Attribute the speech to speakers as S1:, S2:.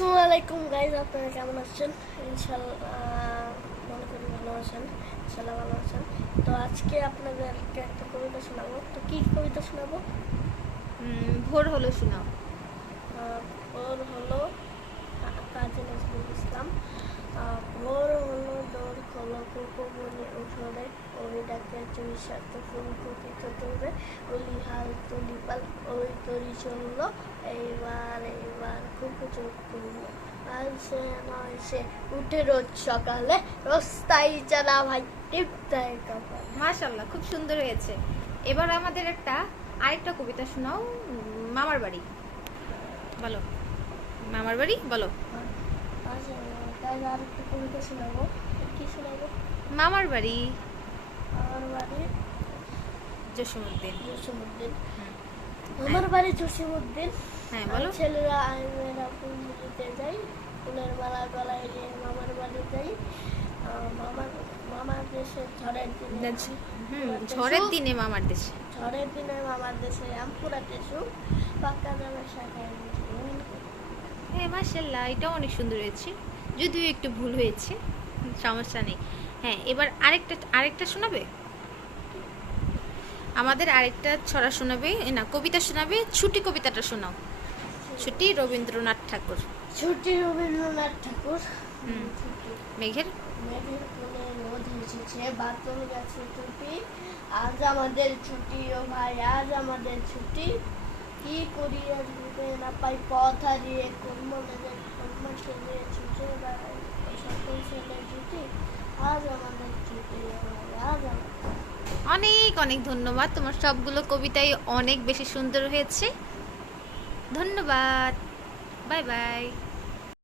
S1: আসসালামু আলাইকুম গাইজ আপনারা কেমন আছেন? ইনশাল্লাহ মনে করি ভালো আছেন। ইনশাল্লাহ ভালো আছেন। তো আজকে আপনাদেরকে একটা কবিতা শোনাবো। তো কি কবিতা শোনাবো?
S2: ভোর হলো শোনাও
S1: ওর হলো কাজী নজরুল ইসলাম। ভোর হলো দোর খোলো কুকুমনি উঠোরে ওই ডাকে চুই সাথে ফুল ফুটি চতুরে ওলি হাল তুলি পাল ওই তরি চলল। এইবার এইবার কুকু চোখ তুললো সে নয় সে উঠে রোজ সকালে রস্তাই চালা ভাই টিপটাই কপাল
S2: মাশাল্লাহ খুব সুন্দর হয়েছে। এবার আমাদের একটা আরেকটা কবিতা শোনাও মামার বাড়ি। বলো। মামার বাড়ি বলো।
S1: আজ তাই আর একটা কবিতা শোনাবো কি শোনাবো
S2: মামার বাড়ি।
S1: আমার বাড়ি জসিমুদ্দিন
S2: হুম।
S1: আমার বাড়ি জসিমুদ্দিন
S2: হ্যাঁ বলো।
S1: ছেলেরা আর মেয়েরা ফুল দিতে যাই ফুলের মালা গলায় নিয়ে মামার বাড়ি যাই মামার মামার দেশে ঝড়ের দিনে
S2: হুম ঝড়ের দিনে মামার দেশে।
S1: ঝড়ের দিনে মামার দেশে আমপুরা টেসু পাক্কা দামের শাখায়
S2: হ্যাঁ মাশাল্লাহ এটাও অনেক সুন্দর হয়েছে। যদিও একটু ভুল হয়েছে সমস্যা নেই। হ্যাঁ এবার আরেকটা আরেকটা শোনাবে? আমাদের আরেকটা ছড়া শোনাবে না কবিতা শোনাবে ছুটি কবিতাটা শোনাও। ছুটি রবীন্দ্রনাথ ঠাকুর।
S1: ছুটি রবীন্দ্রনাথ ঠাকুর।
S2: মেঘের?
S1: মেঘের কোলে রোদ এসেছে বাতল গেছে টুপি। আজ আমাদের ছুটি ও ভাই আজ আমাদের ছুটি। কি করি আজ ভেবে না পাই পথ হারিয়ে কোন মনে যে কোন মাসে যে ছুটে বেড়াই ওই সকল ছেলে ছুটি আজ আমাদের ছুটি ও ভাই আজ আমাদের
S2: অনেক অনেক ধন্যবাদ। তোমার সবগুলো কবিতাই অনেক বেশি সুন্দর হয়েছে। ধন্যবাদ। Bye bye.